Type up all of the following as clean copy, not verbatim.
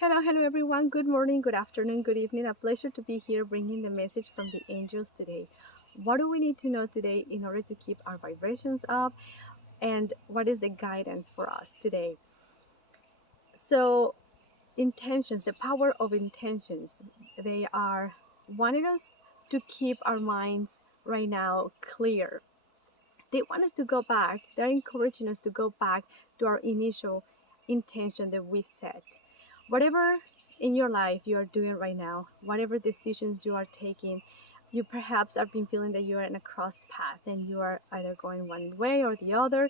Hello everyone. Good morning, good afternoon, good evening. A pleasure to be here bringing the message from the angels today. What do we need to know today in order to keep our vibrations up? And what is the guidance for us today? So, intentions, the power of intentions, they are wanting us to keep our minds right now clear. They want us to go back, they're encouraging us to go back to our initial intention that we set. Whatever in your life you are doing right now, whatever decisions you are taking, you perhaps have been feeling that you are in a cross path and you are either going one way or the other,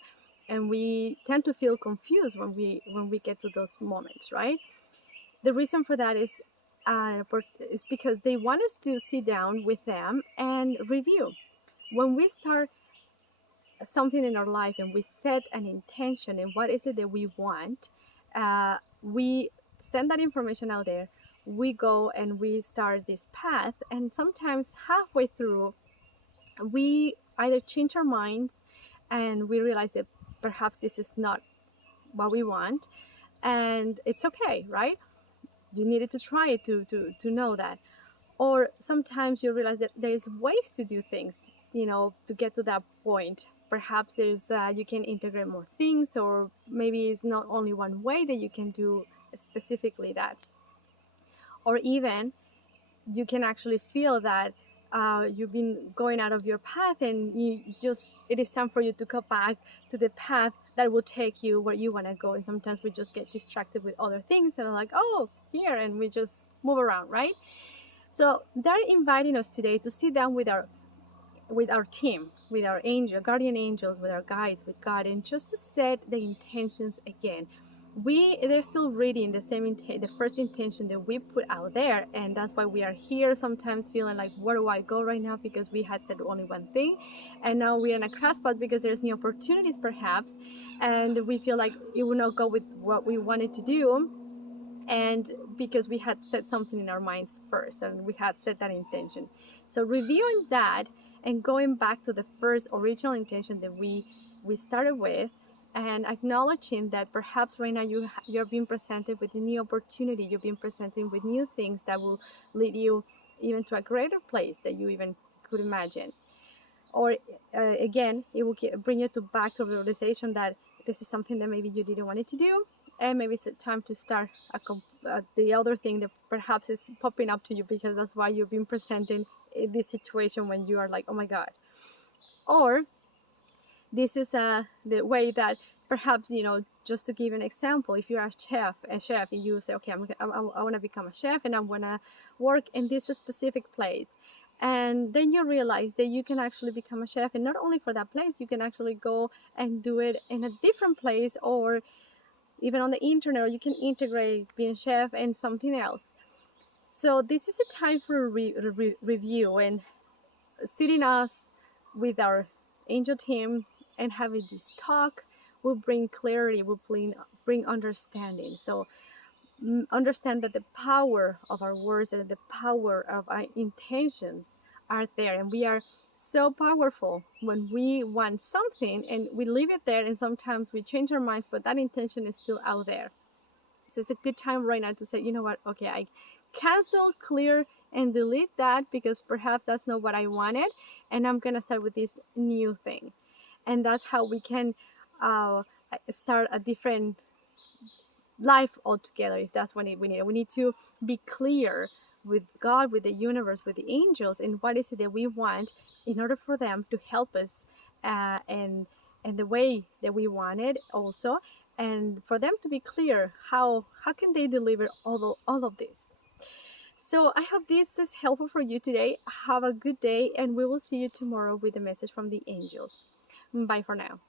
and we tend to feel confused when we get to those moments, right? The reason for that is because they want us to sit down with them and review. When we start something in our life and we set an intention and what is it that we want, we send that information out there. We go and we start this path, and sometimes halfway through we either change our minds and we realize that perhaps this is not what we want, and it's okay, right? You needed to try it to know that. Or sometimes you realize that there's ways to do things, to get to that point. Perhaps there's you can integrate more things, or maybe it's not only one way that you can do specifically that. Or even you can actually feel that you've been going out of your path, and it is time for you to go back to the path that will take you where you want to go. And sometimes we just get distracted with other things and are like, oh, here, and we just move around, right? So they're inviting us today to sit down with our team, with our guardian angels, with our guides, with God, and just to set the intentions again. They're still reading the first intention that we put out there, and that's why we are here. Sometimes feeling like, where do I go right now? Because we had said only one thing, and now we're in a crash spot because there's new opportunities, perhaps, and we feel like it will not go with what we wanted to do, and because we had set something in our minds first and we had set that intention. So reviewing that and going back to the first original intention that we started with, and acknowledging that perhaps right now you're being presented with a new opportunity, you're being presented with new things that will lead you even to a greater place that you even could imagine. Or again, it will bring you back to realization that this is something that maybe you didn't want it to do, and maybe it's time to start the other thing that perhaps is popping up to you, because that's why you've been presenting this situation when you are like, oh my god. Or this is the way that perhaps, just to give an example, if you're a chef, and you say, okay, I want to become a chef and I want to work in this specific place, and then you realize that you can actually become a chef, and not only for that place, you can actually go and do it in a different place, or even on the internet, or you can integrate being a chef and something else. So this is a time for a review, and sitting us with our angel team and having this talk will bring clarity, will bring understanding. So understand that the power of our words and the power of our intentions are there, and we are so powerful when we want something and we leave it there, and sometimes we change our minds, but that intention is still out there. So it's a good time right now to say, you know what, okay, I cancel, clear, and delete that because perhaps that's not what I wanted, and I'm gonna start with this new thing. And that's how we can start a different life altogether, if that's what we need. We need to be clear with God, with the universe, with the angels, and what is it that we want in order for them to help us and the way that we want it also, and for them to be clear how can they deliver all of this. So I hope this is helpful for you today. Have a good day, and we will see you tomorrow with a message from the angels. Bye for now.